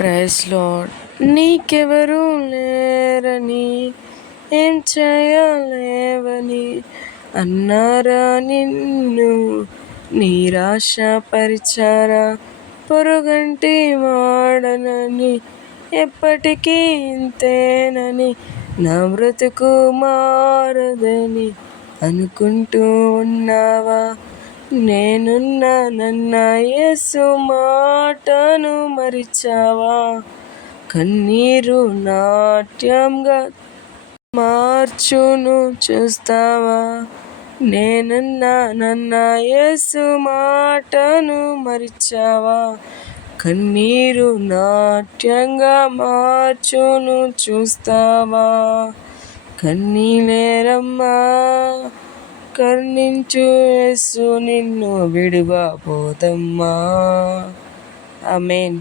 Praise lord. నీకెవరు లేరని, ఏం చేయలేవని అన్నారా నిన్ను నిరాశపరిచారా? పొరుగంటి వాడనని, ఎప్పటికీ ఇంతేనని, నా బ్రతుకు మారదని అనుకుంటూ ఉన్నావా? నేనున్నానన్న యేసు మాటను మరిచావా? కన్నీరు నాట్యంగా మార్చును చూస్తావా? నేనున్నానన్న యేసు మాటను మరిచావా? కన్నీరు నాట్యంగా మార్చును చూస్తావా? కన్నీలేరమ్మా, కరుణించు యేసు నిన్ను విడువబోదమ్మా. ఆమేన్.